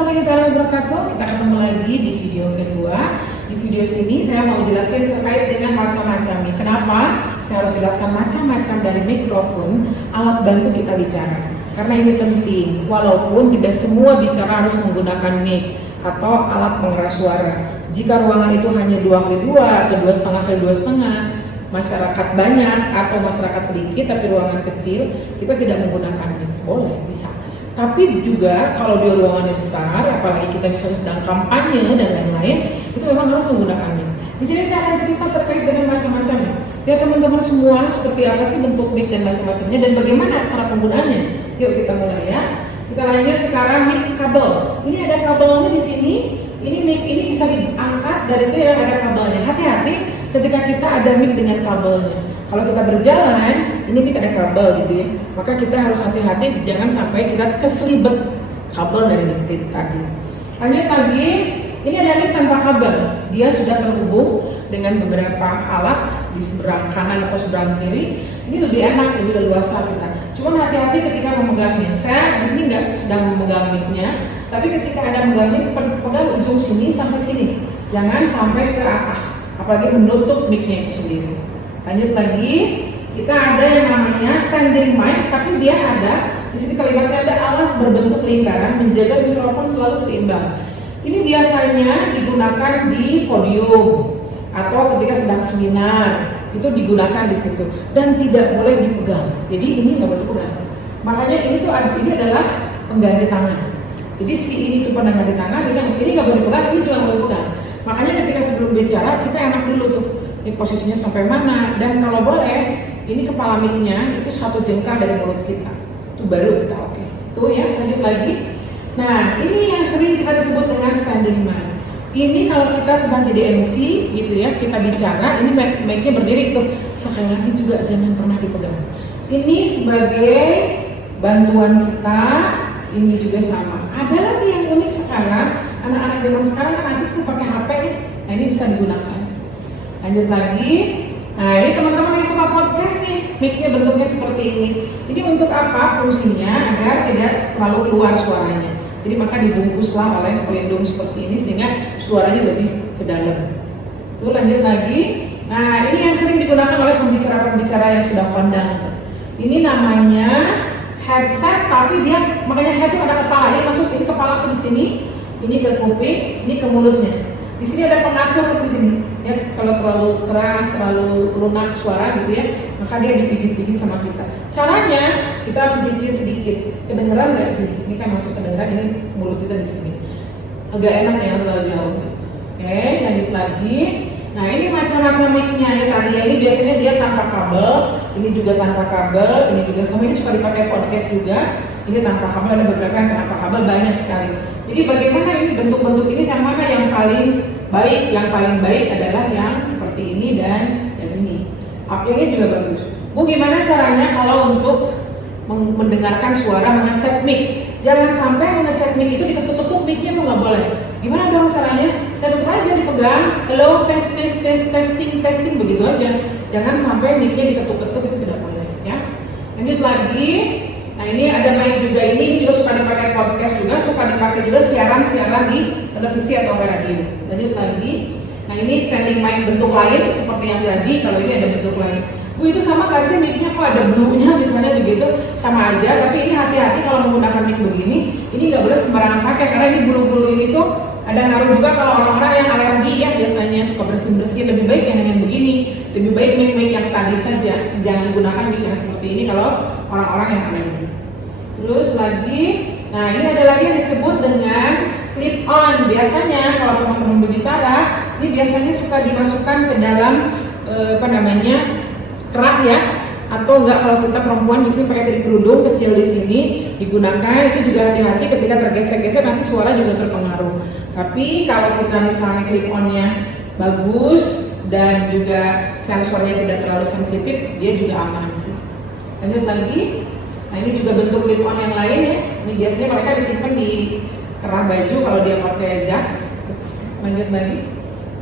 warahmatullahi wabarakatuh. Kita ketemu lagi di video kedua. Di video sini saya mau jelasin terkait dengan macam-macam mic. Kenapa saya harus jelaskan macam-macam dari mikrofon alat bantu kita bicara? Karena ini penting. Walaupun tidak semua bicara harus menggunakan mic atau alat pengeras suara. Jika ruangan itu hanya 2x2 atau 2,5x2,5, masyarakat banyak atau masyarakat sedikit tapi ruangan kecil, kita tidak menggunakan mic. Boleh, bisa. Tapi juga kalau di ruangannya besar, apalagi kita misalnya sedang kampanye dan lain-lain, itu memang harus menggunakan mic. Di sini saya akan cerita terkait dengan macam-macamnya. Biar teman-teman semua seperti apa sih bentuk mic dan macam-macamnya dan bagaimana cara penggunaannya. Yuk kita mulai ya. Kita lanjut sekarang mic kabel. Ini ada kabelnya di sini. Ini mic ini bisa diangkat dari sini dan ada kabelnya. Hati-hati ketika kita ada mic dengan kabelnya. Kalau kita berjalan, ini mic ada kabel gitu ya. Maka kita harus hati-hati jangan sampai kita keselibet kabel dari mic tadi. Lanjut lagi, ini ada mic tanpa kabel. Dia sudah terhubung dengan beberapa alat di seberang kanan atau seberang kiri. Ini lebih enak, lebih leluasa kita. Cuma hati-hati ketika memegangnya. Saya di sini nggak sedang memegang mic-nya, tapi ketika ada memegang mic, pegang ujung sini sampai sini. Jangan sampai ke atas, apalagi menutup mic-nya itu sendiri. Lanjut lagi, kita ada yang namanya standing mic, tapi dia ada di sini kalimatnya ada alas berbentuk lingkaran menjaga mikrofon selalu seimbang. Ini biasanya digunakan di podium atau ketika sedang seminar, itu digunakan di situ dan tidak boleh dipegang. Jadi ini nggak boleh dipegang. Makanya ini adalah pengganti tangan. Jadi si ini tuh pengganti tangan, ini nggak boleh dipegang, ini juga nggak boleh dipegang. Makanya ketika sebelum bicara kita enak dulu tuh. Ini posisinya sampai mana, dan kalau boleh ini kepala mic-nya itu 1 jengkal dari mulut kita, itu baru kita oke. Tuh ya, lanjut lagi. Nah ini yang sering kita disebut dengan standing mic. Ini kalau kita sedang jadi MC gitu ya, kita bicara, ini mic-nya berdiri tuh. Sekali lagi juga jangan pernah dipegang. Ini sebagai bantuan kita, ini juga sama. Ada lagi yang unik sekarang, anak-anak zaman sekarang kan asik tuh pakai HP nih. Nah ini bisa digunakan. Lanjut lagi, nah ini teman-teman yang suka podcast nih, mic-nya bentuknya seperti ini. Ini untuk apa? Fungsinya agar tidak terlalu keluar suaranya. Jadi maka dibungkuslah oleh pelindung seperti ini sehingga suaranya lebih ke dalam. Tuh lanjut lagi, nah ini yang sering digunakan oleh pembicara-pembicara yang sudah kondang. Ini namanya headset, tapi dia makanya head itu ada kepala. Ini masuk ini kepala tuh di sini, ini ke kuping, ini ke mulutnya. Di sini ada pengatur di sini. Ya, kalau terlalu keras, terlalu lunak suara gitu ya, maka dia dipijit-pijit sama kita. Caranya kita pijit-pijit sedikit. Kedengeran nggak sih? Ini kan masuk kedengeran, ini mulut kita di sini. Agak enak ya terlalu jauh. Gitu. Oke, lanjut lagi. Nah ini macam-macam mic-nya ya tadi ya. Ini biasanya dia tanpa kabel, ini juga tanpa kabel, ini juga sama. Ini suka dipakai podcast juga. Ini tanpa kabel, ada beberapa yang tanpa kabel, banyak sekali. Jadi bagaimana ini bentuk-bentuk ini yang mana yang paling baik? Yang paling baik adalah yang seperti ini dan yang ini. Uploadnya juga bagus. Bu, gimana caranya kalau untuk mendengarkan suara mengecek mic? Jangan sampai mengecek mic itu diketuk-ketuk mic-nya tuh nggak boleh. Gimana dong caranya? Ya tetap aja dipegang. Hello, testing begitu aja. Jangan sampai mic-nya diketuk-ketuk, itu tidak boleh ya. Lanjut lagi. Nah ini ada mic juga, ini juga suka dipakai podcast juga, suka dipakai juga siaran-siaran di televisi atau radio. Lanjut lagi. Nah ini standing mic bentuk lain seperti yang tadi, kalau ini ada bentuk lain. Bu itu sama gak sih mic-nya kok ada blue-nya misalnya begitu? Sama aja, tapi ini hati-hati kalau menggunakan mic begini, ini nggak boleh sembarangan pakai karena ini bulu-bulu ini tuh ada ngaruh juga kalau orang-orang yang alergi ya biasanya suka bersih-bersih, lebih baik yang begini, lebih baik mic-mic yang tadi saja, jangan gunakan mic yang seperti ini kalau orang-orang yang alergi. Terus lagi, nah ini ada lagi yang disebut dengan clip on. Biasanya kalau teman-teman berbicara, ini biasanya suka dimasukkan ke dalam kerah ya, atau enggak kalau kita perempuan di sini pakai kerudung kecil di sini digunakan. Itu juga hati-hati ketika tergeser-geser nanti suara juga terpengaruh. Tapi kalau kita misalnya clip on-nya bagus dan juga sensornya tidak terlalu sensitif, dia juga aman sih. Lanjut lagi. Nah ini juga bentuk clip on yang lain ya. Ini biasanya mereka disimpan di kerah baju kalau dia pakai jas. Lanjut lagi.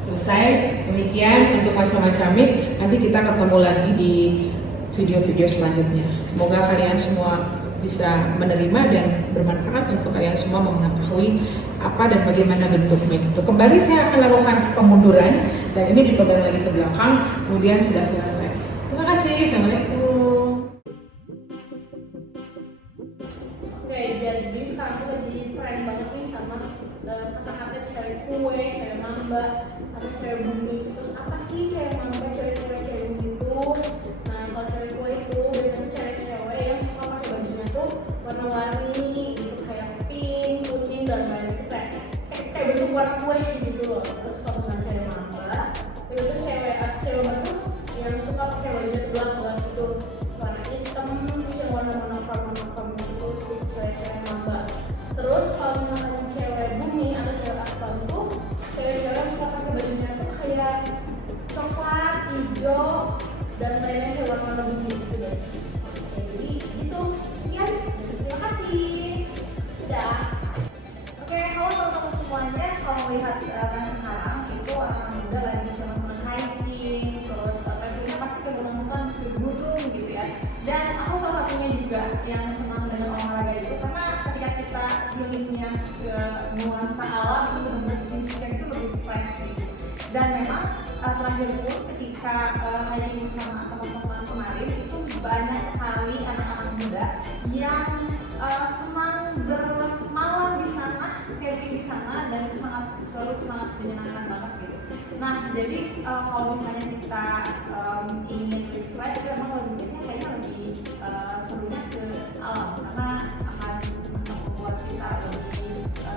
Selesai. Demikian untuk macam-macam mic. Nanti kita ketemu lagi di video-video selanjutnya. Semoga kalian semua bisa menerima dan bermanfaat untuk kalian semua mengetahui apa dan bagaimana bentuk mic itu. Kembali saya akan lakukan pemunduran dan ini dipegang lagi ke belakang, kemudian sudah selesai. Terima kasih. Assalamualaikum. Oke, jadi sekarang lagi tren banget nih sama kata-kata cewek kue, cewek mamba, atau cewek bumi. Terus apa sih cewek mamba, cewek kue, cewek bumi itu? Nah, kalau cewek kue itu biasanya cewek-cewek yang suka pakai bajunya tuh warna-warni, gitu kayak pink, kuning, dan lain itu kayak bentuk warna kue gitu loh. Terus kalau misalnya cewek mamba, itu tuh cewek mamba tuh yang suka pakai bajunya gelap-gelap gitu, warna hitam, terus yang warna-warna monokrom gitu, cewek-cewek mamba. Terus kalau misalkan cewek bumi atau cewek akbar tuh cewek-cewek yang suka pakai bajunya tuh kayak coklat, hijau, dan lainnya kayak warna bumi gitu deh. Oke, jadi gitu. Sekian, terima kasih. Dadah. Oke, halo teman-teman semuanya. Kalau melihat sekarang itu anak muda lagi senang-senang hiking, terus travelingnya pasti kebanyakan ke gunung gitu ya. Dan aku salah satunya juga yang senang dengan olahraga itu karena ketika kita healingnya ke nuansa alam itu benar-benar bikin itu lebih fresh gitu. Dan memang terakhir pun ketika hiking sama teman-teman kemarin itu banyak sekali anak-anak muda yang senang bermalam di sana, camping di sana, dan itu sangat seru, sangat menyenangkan banget gitu. Nah, jadi kalau misalnya kita ingin refresh, itu memang lebih kayaknya lebih serunya ke alam karena akan membuat kita lebih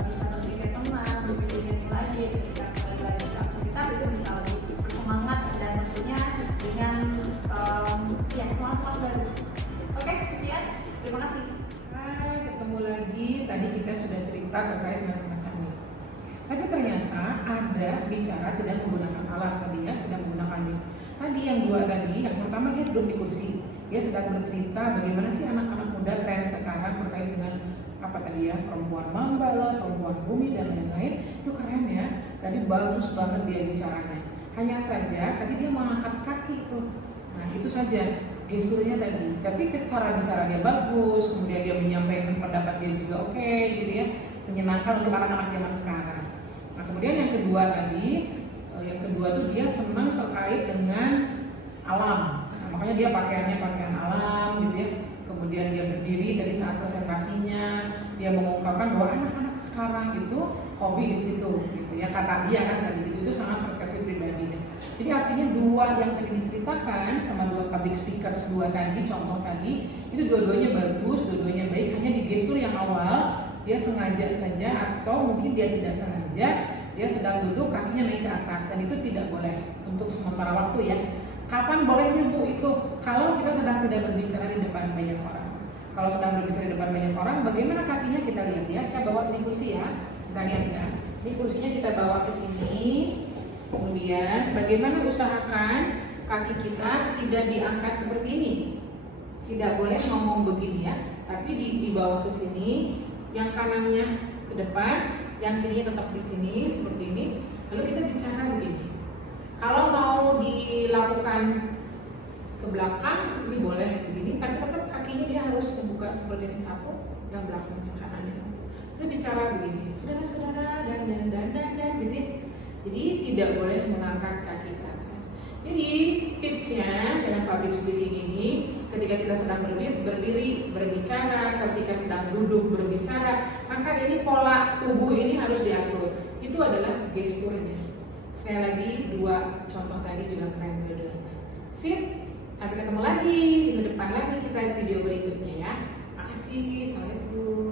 bisa berpikir tenang, berpikir lagi ketika kita lagi aktivitas itu bisa lebih semangat dan tentunya dengan ya semangat baru. Oke, sekian, terima kasih. Ketemu lagi, tadi kita sudah cerita terkait macam-macam mic. Tapi ternyata ada bicara tidak menggunakan alat tadi ya, tidak menggunakan mic. Tadi yang dua tadi, yang pertama dia duduk di kursi, dia sedang bercerita bagaimana sih anak-anak muda tren sekarang terkait dengan apa tadi ya, perempuan mamba lah, perempuan bumi dan lain-lain. Itu keren ya, tadi bagus banget dia bicaranya. Hanya saja tadi dia mengangkat kaki itu, nah itu saja gesturnya tadi, tapi cara bicara dia bagus, kemudian dia menyampaikan pendapat dia juga oke, gitu ya, menyenangkan untuk anak-anak zaman sekarang. Nah kemudian yang kedua tadi, tuh dia senang terkait dengan alam. Nah, makanya dia pakaiannya pakaian alam, gitu ya. Kemudian dia berdiri tadi saat presentasinya, dia mengungkapkan bahwa anak-anak sekarang itu hobi di situ, gitu ya. Kata dia kan tadi itu sangat persepsi pribadi. Jadi artinya dua yang tadi diceritakan sama dua public speakers dua tadi, contoh tadi, itu dua-duanya bagus, dua-duanya baik, hanya di gestur yang awal dia sengaja saja atau mungkin dia tidak sengaja, dia sedang duduk kakinya naik ke atas dan itu tidak boleh untuk sementara waktu ya. Kapan bolehnya Bu itu? Kalau kita sedang tidak berbicara di depan banyak orang. Kalau sedang berbicara di depan banyak orang, bagaimana kakinya kita lihat ya. Saya bawa ini kursi ya, kita lihat ya. Ini kursinya kita bawa ke sini. Kemudian bagaimana usahakan kaki kita tidak diangkat seperti ini. Tidak boleh ngomong begini ya, tapi dibawa ke sini. Yang kanannya ke depan, yang kirinya tetap di sini seperti ini. Lalu kita bicara begini. Kalau mau dilakukan ke belakang, ini boleh begini, tapi tetap kakinya dia harus dibuka seperti ini satu, yang belakangnya kanannya satu. Kita bicara begini, saudara-saudara dan gitu. Jadi tidak boleh mengangkat kaki ke atas. Jadi tipsnya dalam public speaking ini, ketika kita sedang berdiri berbicara, ketika sedang duduk berbicara, maka ini pola tubuh ini harus diatur. Itu adalah gesturnya. Sekali lagi dua contoh tadi juga keren dua-duanya. Sip, sampai ketemu lagi minggu depan lagi kita video berikutnya ya. Makasih, assalamualaikum.